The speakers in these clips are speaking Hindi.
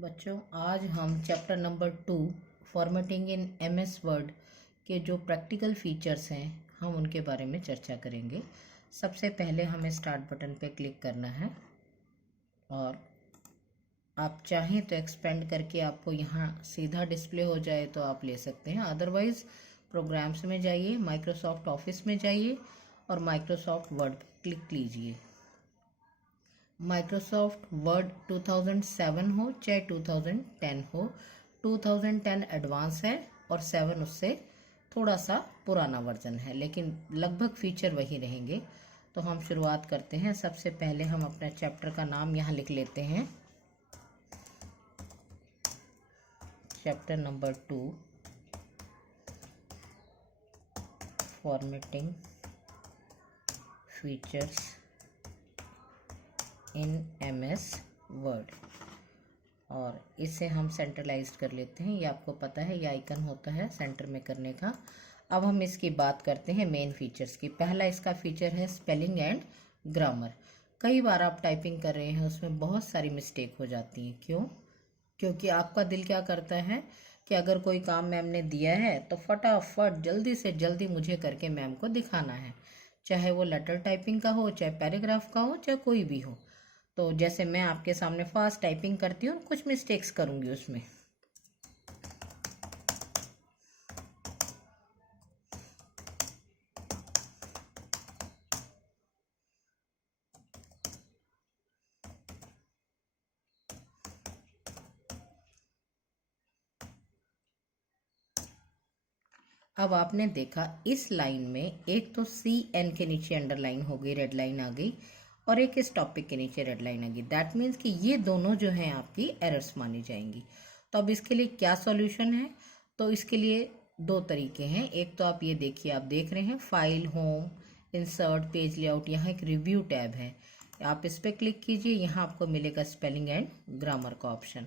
बच्चों, आज हम chapter number 2 formatting in MS word के जो प्रैक्टिकल फीचर्स हैं हम उनके बारे में चर्चा करेंगे। सबसे पहले हमें स्टार्ट बटन पे क्लिक करना है और आप चाहें तो एक्सपेंड करके आपको यहाँ सीधा डिस्प्ले हो जाए तो आप ले सकते हैं, अदरवाइज़ प्रोग्राम्स में जाइए, माइक्रोसॉफ्ट ऑफिस में जाइए और माइक्रोसॉफ्ट वर्ड पे क्लिक कीजिए। माइक्रोसॉफ्ट वर्ड 2007 हो चाहे 2010 हो, 2010 एडवांस है और 7 उससे थोड़ा सा पुराना वर्जन है, लेकिन लगभग फीचर वही रहेंगे। तो हम शुरुआत करते हैं। सबसे पहले हम अपना चैप्टर का नाम यहाँ लिख लेते हैं, chapter number 2 formatting features in MS word, और इसे हम सेंट्रलाइज्ड कर लेते हैं। ये आपको पता है, ये आइकन होता है सेंटर में करने का। अब हम इसकी बात करते हैं मेन फीचर्स की। पहला इसका फीचर है स्पेलिंग एंड ग्रामर। कई बार आप टाइपिंग कर रहे हैं, उसमें बहुत सारी मिस्टेक हो जाती हैं। क्यों? क्योंकि आपका दिल क्या करता है कि अगर कोई काम मैम ने दिया है तो फटाफट जल्दी से जल्दी मुझे करके मैम को दिखाना है, चाहे वो लेटर टाइपिंग का हो, चाहे पैराग्राफ का हो, चाहे कोई भी हो। तो जैसे मैं आपके सामने फास्ट टाइपिंग करती हूँ, कुछ मिस्टेक्स करूँगी उसमें। अब आपने देखा इस लाइन में एक तो CN के नीचे अंडरलाइन हो गई, रेड लाइन आ गई, और एक इस टॉपिक के नीचे रेड लाइन आ गई। दैट मीन्स कि ये दोनों जो हैं आपकी एरर्स मानी जाएंगी। तो अब इसके लिए क्या सॉल्यूशन है? तो इसके लिए दो तरीके हैं। एक तो आप ये देखिए, आप देख रहे हैं file, home, insert, page layout, यहाँ एक रिव्यू टैब है, आप इस पर क्लिक कीजिए। यहाँ आपको मिलेगा स्पेलिंग एंड ग्रामर का ऑप्शन।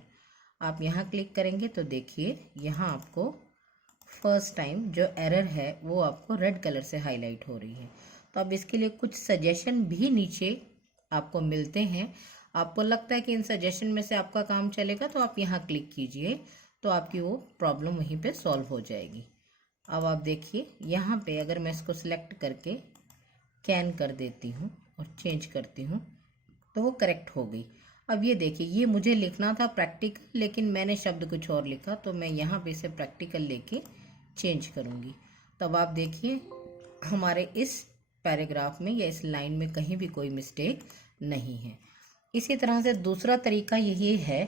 आप यहाँ क्लिक करेंगे तो देखिए यहाँ आपको फर्स्ट टाइम जो एरर है वो आपको रेड कलर से हाईलाइट हो रही है। तो अब इसके लिए कुछ सजेशन भी नीचे आपको मिलते हैं। आपको लगता है कि इन सजेशन में से आपका काम चलेगा तो आप यहाँ क्लिक कीजिए, तो आपकी वो प्रॉब्लम वहीं पे सॉल्व हो जाएगी। अब आप देखिए यहाँ पे अगर मैं इसको सिलेक्ट करके कैन कर देती हूँ और चेंज करती हूँ तो वो करेक्ट हो गई। अब ये देखिए, ये मुझे लिखना था प्रैक्टिकल, लेकिन मैंने शब्द कुछ और लिखा, तो मैं यहाँ पे इसे प्रैक्टिकल लेके चेंज करूँगी। तब आप देखिए हमारे इस पैराग्राफ में या इस लाइन में कहीं भी कोई मिस्टेक नहीं है। इसी तरह से दूसरा तरीका यही है,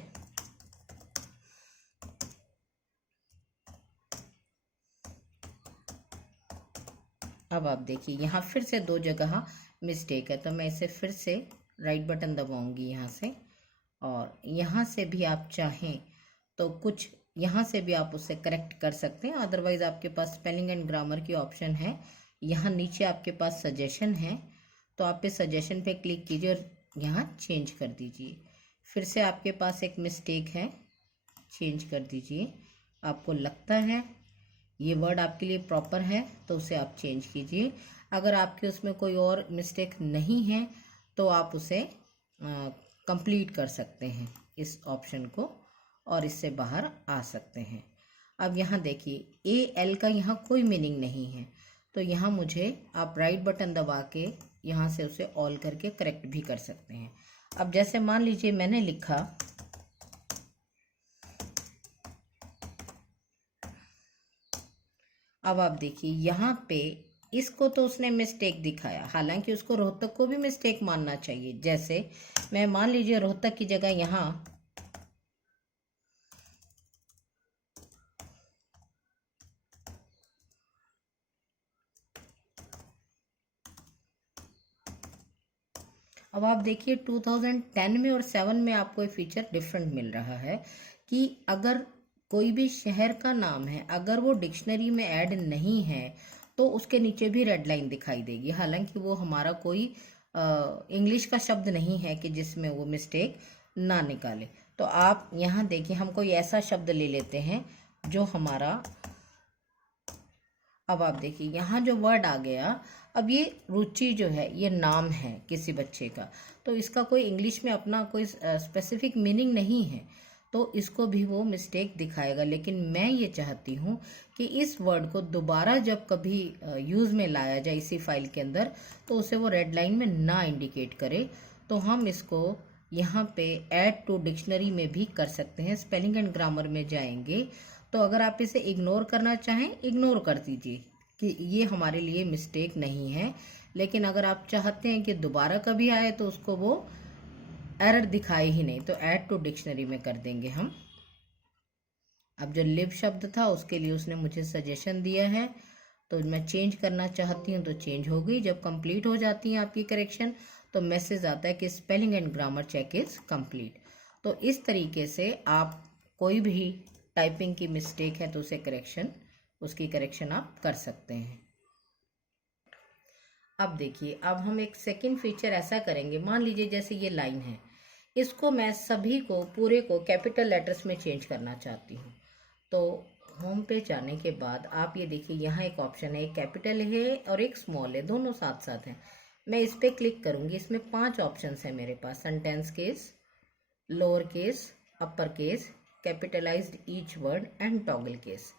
अब आप देखिए यहाँ फिर से दो जगह मिस्टेक है, तो मैं इसे फिर से राइट बटन दबाऊंगी यहाँ से, और यहाँ से भी आप चाहें तो कुछ यहाँ से भी आप उसे करेक्ट कर सकते हैं। अदरवाइज आपके पास स्पेलिंग एंड ग्रामर की ऑप्शन है, यहाँ नीचे आपके पास सजेशन है, तो आप इस सजेशन पे क्लिक कीजिए और यहाँ चेंज कर दीजिए। फिर से आपके पास एक मिस्टेक है, चेंज कर दीजिए। आपको लगता है ये वर्ड आपके लिए प्रॉपर है तो उसे आप चेंज कीजिए। अगर आपके उसमें कोई और मिस्टेक नहीं है तो आप उसे कंप्लीट कर सकते हैं इस ऑप्शन को, और इससे बाहर आ सकते हैं। अब यहाँ देखिए AL का यहाँ कोई मीनिंग नहीं है, तो यहाँ मुझे आप राइट बटन दबा के यहाँ से उसे ऑल करके करेक्ट भी कर सकते हैं। अब जैसे मान लीजिए मैंने लिखा अब आप देखिए यहाँ पे इसको तो उसने मिस्टेक दिखाया, हालांकि उसको रोहतक को भी मिस्टेक मानना चाहिए। जैसे मैं मान लीजिए रोहतक की जगह यहाँ अब आप देखिए 2010 में और 7 में आपको ये फीचर डिफरेंट मिल रहा है कि अगर कोई भी शहर का नाम है, अगर वो डिक्शनरी में ऐड नहीं है तो उसके नीचे भी रेड लाइन दिखाई देगी, हालांकि वो हमारा कोई इंग्लिश का शब्द नहीं है कि जिसमें वो मिस्टेक ना निकाले। तो आप यहाँ देखिए, हम कोई ऐसा शब्द ले लेते हैं जो हमारा, अब आप देखिए यहाँ जो वर्ड आ गया। अब ये रुचि जो है ये नाम है किसी बच्चे का, तो इसका कोई इंग्लिश में अपना कोई स्पेसिफिक मीनिंग नहीं है, तो इसको भी वो मिस्टेक दिखाएगा। लेकिन मैं ये चाहती हूँ कि इस वर्ड को दोबारा जब कभी यूज में लाया जाए इसी फाइल के अंदर, तो उसे वो रेड लाइन में ना इंडिकेट करे। तो हम इसको यहाँ पे ऐड टू डिक्शनरी में भी कर सकते हैं। स्पेलिंग एंड ग्रामर में जाएंगे तो अगर आप इसे इग्नोर करना चाहें, इग्नोर कर दीजिए कि ये हमारे लिए मिस्टेक नहीं है। लेकिन अगर आप चाहते हैं कि दोबारा कभी आए तो उसको वो एरर दिखाए ही नहीं, तो ऐड टू डिक्शनरी में कर देंगे हम। अब जो लिव शब्द था उसके लिए उसने मुझे सजेशन दिया है, तो मैं चेंज करना चाहती हूँ तो चेंज हो गई। जब कंप्लीट हो जाती है आपकी करेक्शन तो मैसेज आता है कि spelling and grammar check is complete. तो इस तरीके से आप कोई भी टाइपिंग की मिस्टेक है तो उसकी करेक्शन आप कर सकते हैं। अब देखिए, अब हम एक सेकंड फीचर ऐसा करेंगे। मान लीजिए जैसे ये लाइन है, इसको मैं सभी को पूरे को कैपिटल लेटर्स में चेंज करना चाहती हूँ। तो होम पे जाने के बाद आप ये देखिए यहाँ एक ऑप्शन है, एक कैपिटल है और एक स्मॉल है, दोनों साथ साथ हैं। मैं इस पे क्लिक करूंगी। इसमें 5 ऑप्शंस है मेरे पास, sentence case, lower case, upper case, capitalized each word and toggle case.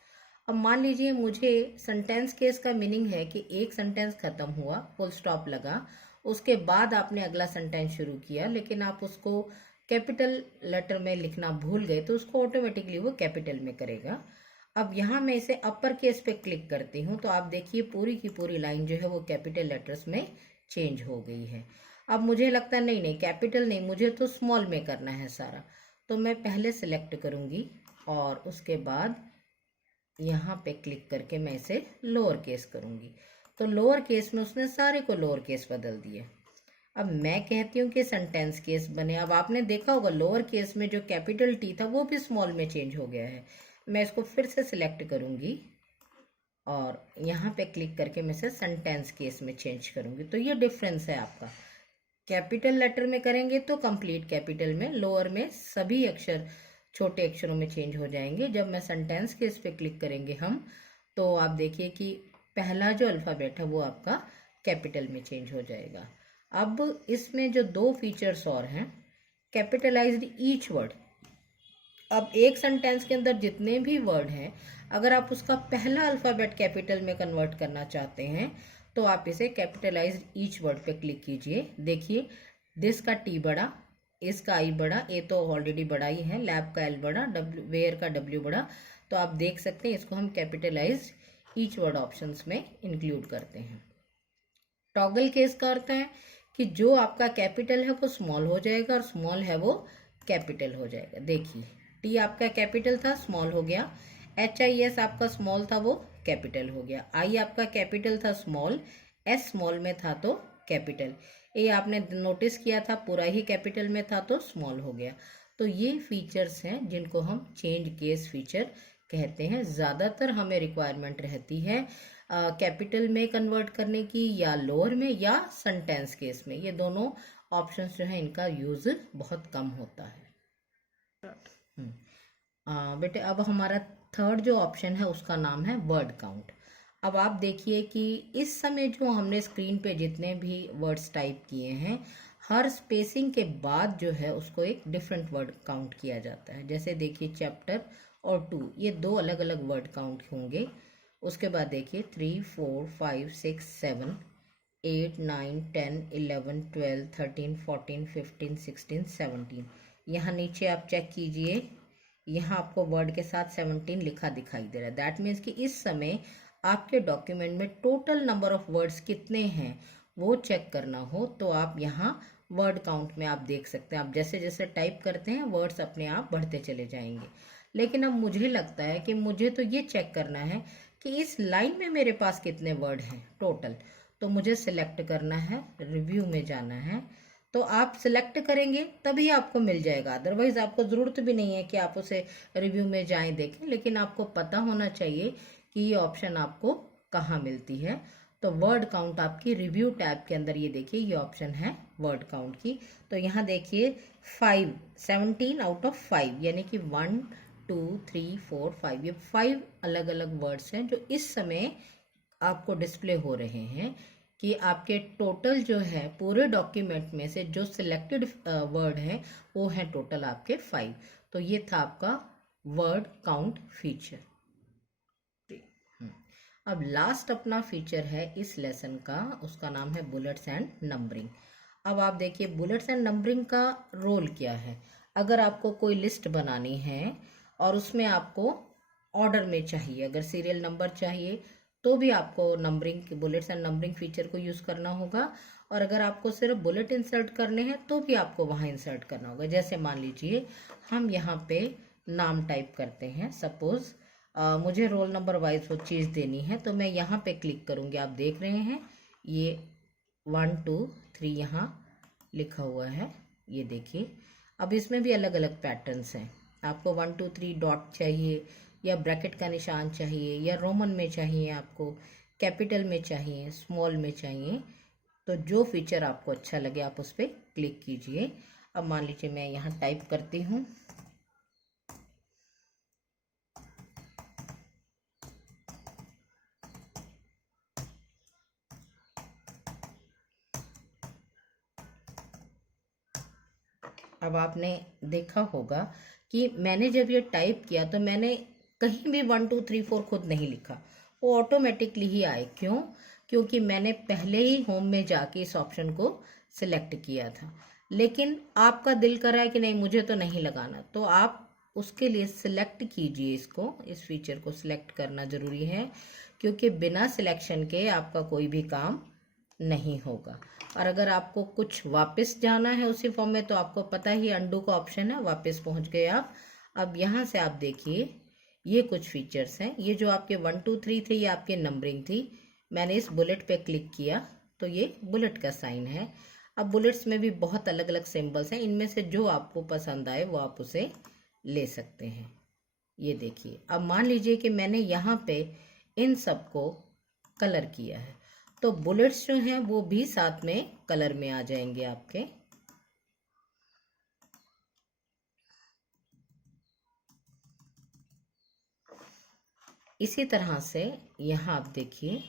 अब मान लीजिए मुझे सेंटेंस केस का मीनिंग है कि एक सेंटेंस खत्म हुआ, फुल स्टॉप लगा, उसके बाद आपने अगला सेंटेंस शुरू किया, लेकिन आप उसको कैपिटल लेटर में लिखना भूल गए तो उसको ऑटोमेटिकली वो कैपिटल में करेगा। अब यहाँ मैं इसे अपर केस पे क्लिक करती हूँ तो आप देखिए पूरी की पूरी लाइन जो है वो कैपिटल लेटर्स में चेंज हो गई है। अब मुझे लगता है नहीं कैपिटल नहीं, मुझे तो स्मॉल में करना है सारा। तो मैं पहले सिलेक्ट करूंगी और उसके बाद यहाँ पे क्लिक करके मैं इसे लोअर केस करूंगी। तो लोअर केस में उसने सारे को लोअर केस बदल दिए। अब मैं कहती हूँ कि सेंटेंस केस बने। अब आपने देखा होगा लोअर केस में जो कैपिटल टी था वो भी स्मॉल में चेंज हो गया है। मैं इसको फिर से सिलेक्ट करूंगी और यहाँ पे क्लिक करके मैं इसे सेंटेंस केस में चेंज करूंगी। तो ये डिफरेंस है आपका। कैपिटल लेटर में करेंगे तो कंप्लीट कैपिटल में, लोअर में सभी अक्षर छोटे अक्षरों में चेंज हो जाएंगे। जब मैं सेंटेंस केस पे क्लिक करेंगे हम, तो आप देखिए कि पहला जो अल्फाबेट है वो आपका कैपिटल में चेंज हो जाएगा। अब इसमें जो 2 फीचर्स और हैं, कैपिटलाइज्ड ईच वर्ड। अब एक सेंटेंस के अंदर जितने भी वर्ड हैं, अगर आप उसका पहला अल्फाबेट कैपिटल में कन्वर्ट करना चाहते हैं तो आप इसे कैपिटलाइज्ड ईच वर्ड पे क्लिक कीजिए। देखिए दिस का टी बड़ा, इसका आई बड़ा, ए तो ऑलरेडी बड़ा ही है, लैब का एल बड़ा, वेयर का डब्ल्यू बड़ा। तो आप देख सकते हैं इसको हम कैपिटलाइज्ड ईच वर्ड ऑप्शंस में इंक्लूड करते हैं। टॉगल केस का अर्थ है कि जो आपका कैपिटल है वो स्मॉल हो जाएगा और स्मॉल है वो कैपिटल हो जाएगा। देखिए टी आपका कैपिटल था, स्मॉल हो गया। HIS आपका स्मॉल था, वो कैपिटल हो गया। आई आपका कैपिटल था, स्मॉल, एस स्मॉल में था तो कैपिटल। ए आपने नोटिस किया था पूरा ही कैपिटल में था तो स्मॉल हो गया। तो ये फीचर्स हैं जिनको हम चेंज केस फीचर कहते हैं। ज़्यादातर हमें रिक्वायरमेंट रहती है कैपिटल में कन्वर्ट करने की या लोअर में या सेंटेंस केस में। ये दोनों ऑप्शंस जो है इनका यूज बहुत कम होता है। बेटे अब हमारा थर्ड जो ऑप्शन है उसका नाम है वर्ड काउंट। अब आप देखिए कि इस समय जो हमने स्क्रीन पे जितने भी वर्ड्स टाइप किए हैं, हर स्पेसिंग के बाद जो है उसको एक डिफरेंट वर्ड काउंट किया जाता है। जैसे देखिए चैप्टर और 2, ये 2 अलग अलग वर्ड काउंट होंगे। उसके बाद देखिए 3, 4, 5, 6, 7, 8, 9, 10, 11, 12, 13, 14, 15, 16, 17। यहाँ नीचे आप चेक कीजिए, यहाँ आपको वर्ड के साथ 17 लिखा दिखाई दे रहा है। दैट मीन्स कि इस समय आपके डॉक्यूमेंट में टोटल नंबर ऑफ वर्ड्स कितने हैं वो चेक करना हो तो आप यहाँ वर्ड काउंट में आप देख सकते हैं। आप जैसे जैसे टाइप करते हैं वर्ड्स अपने आप बढ़ते चले जाएंगे। लेकिन अब मुझे लगता है कि मुझे तो ये चेक करना है कि इस लाइन में मेरे पास कितने वर्ड हैं टोटल। तो मुझे सिलेक्ट करना है, रिव्यू में जाना है। तो आप सिलेक्ट करेंगे तभी आपको मिल जाएगा, अदरवाइज आपको ज़रूरत भी नहीं है कि आप उसे रिव्यू में जाएं देखें। लेकिन आपको पता होना चाहिए कि ये ऑप्शन आपको कहाँ मिलती है। तो वर्ड काउंट आपकी रिव्यू टैब के अंदर, ये देखिए ये ऑप्शन है वर्ड काउंट की। तो यहाँ देखिए 17 आउट ऑफ 5 यानी कि 1, 2, 3, 4, 5, ये 5 अलग अलग वर्ड्स हैं जो इस समय आपको डिस्प्ले हो रहे हैं कि आपके टोटल जो है पूरे डॉक्यूमेंट में से जो सिलेक्टेड वर्ड है वो है टोटल आपके 5। तो ये था आपका वर्ड काउंट फीचर। अब लास्ट अपना फीचर है इस लेसन का, उसका नाम है बुलेट्स एंड नंबरिंग। अब आप देखिए बुलेट्स एंड नंबरिंग का रोल क्या है। अगर आपको कोई लिस्ट बनानी है और उसमें आपको ऑर्डर में चाहिए, अगर सीरियल नंबर चाहिए तो भी आपको numbering bullets and numbering feature को यूज करना होगा। और अगर आपको सिर्फ बुलेट इंसर्ट करने हैं तो भी आपको वहां इंसर्ट करना होगा। जैसे मान लीजिए हम यहाँ पे नाम टाइप करते हैं, सपोज मुझे रोल नंबर वाइज वो चीज़ देनी है, तो मैं यहाँ पे क्लिक करूँगी। आप देख रहे हैं ये 1 2 3 यहाँ लिखा हुआ है, ये देखिए। अब इसमें भी अलग अलग पैटर्न्स हैं। आपको 1 2 3 डॉट चाहिए या ब्रैकेट का निशान चाहिए या रोमन में चाहिए, आपको कैपिटल में चाहिए, स्मॉल में चाहिए, तो जो फीचर आपको अच्छा लगे आप उस पर क्लिक कीजिए। अब मान लीजिए मैं यहाँ टाइप करती हूँ अब आपने देखा होगा कि मैंने जब ये टाइप किया तो मैंने कहीं भी 1 2 3 4 खुद नहीं लिखा, वो ऑटोमेटिकली ही आए। क्यों? क्योंकि मैंने पहले ही होम में जाके इस ऑप्शन को सिलेक्ट किया था। लेकिन आपका दिल कर रहा है कि नहीं मुझे तो नहीं लगाना, तो आप उसके लिए सिलेक्ट कीजिए इसको, इस फीचर को सिलेक्ट करना जरूरी है, क्योंकि बिना सिलेक्शन के आपका कोई भी काम नहीं होगा। और अगर आपको कुछ वापस जाना है उसी फॉर्म में तो आपको पता ही अंडू का ऑप्शन है, वापस पहुंच गए आप। अब यहाँ से आप देखिए ये कुछ फीचर्स हैं। ये जो आपके 1 2 3 थे ये आपके नंबरिंग थी। मैंने इस बुलेट पे क्लिक किया तो ये बुलेट का साइन है। अब बुलेट्स में भी बहुत अलग अलग सिंबल्स हैं, इनमें से जो आपको पसंद आए वो आप उसे ले सकते हैं। ये देखिए अब मान लीजिए कि मैंने यहाँ पे इन सबको कलर किया है, तो बुलेट्स जो हैं वो भी साथ में कलर में आ जाएंगे आपके। इसी तरह से यहाँ आप देखिए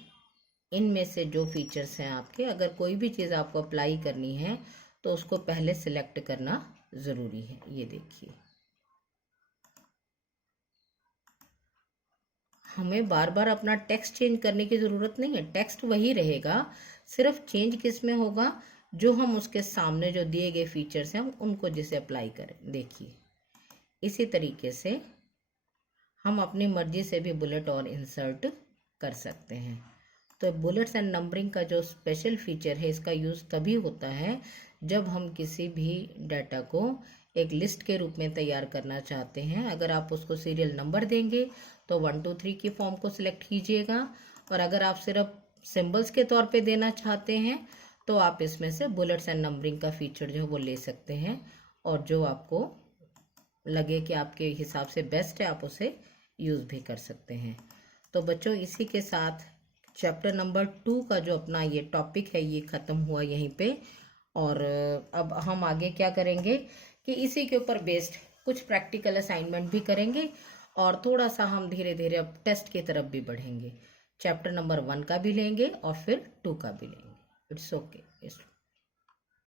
इनमें से जो फीचर्स हैं आपके, अगर कोई भी चीज़ आपको अप्लाई करनी है तो उसको पहले सिलेक्ट करना ज़रूरी है। ये देखिए हमें बार बार अपना टेक्स्ट चेंज करने की ज़रूरत नहीं है, टेक्स्ट वही रहेगा, सिर्फ चेंज किस में होगा, जो हम उसके सामने जो दिए गए फीचर्स हैं उनको जिसे अप्लाई करें। देखिए इसी तरीके से हम अपनी मर्जी से भी बुलेट और इंसर्ट कर सकते हैं। तो बुलेट्स एंड नंबरिंग का जो स्पेशल फीचर है इसका यूज़ तभी होता है जब हम किसी भी डाटा को एक लिस्ट के रूप में तैयार करना चाहते हैं। अगर आप उसको सीरियल नंबर देंगे तो 1 2 3 की फॉर्म को सिलेक्ट कीजिएगा, और अगर आप सिर्फ सिंबल्स के तौर पे देना चाहते हैं तो आप इसमें से बुलेट्स एंड नंबरिंग का फीचर जो है वो ले सकते हैं, और जो आपको लगे कि आपके हिसाब से बेस्ट है आप उसे यूज़ भी कर सकते हैं। तो बच्चों इसी के साथ चैप्टर नंबर 2 का जो अपना ये टॉपिक है ये ख़त्म हुआ यहीं पे। और अब हम आगे क्या करेंगे कि इसी के ऊपर बेस्ड कुछ प्रैक्टिकल असाइनमेंट भी करेंगे, और थोड़ा सा हम धीरे धीरे अब टेस्ट की तरफ भी बढ़ेंगे। चैप्टर नंबर 1 का भी लेंगे और फिर 2 का भी लेंगे। It's okay.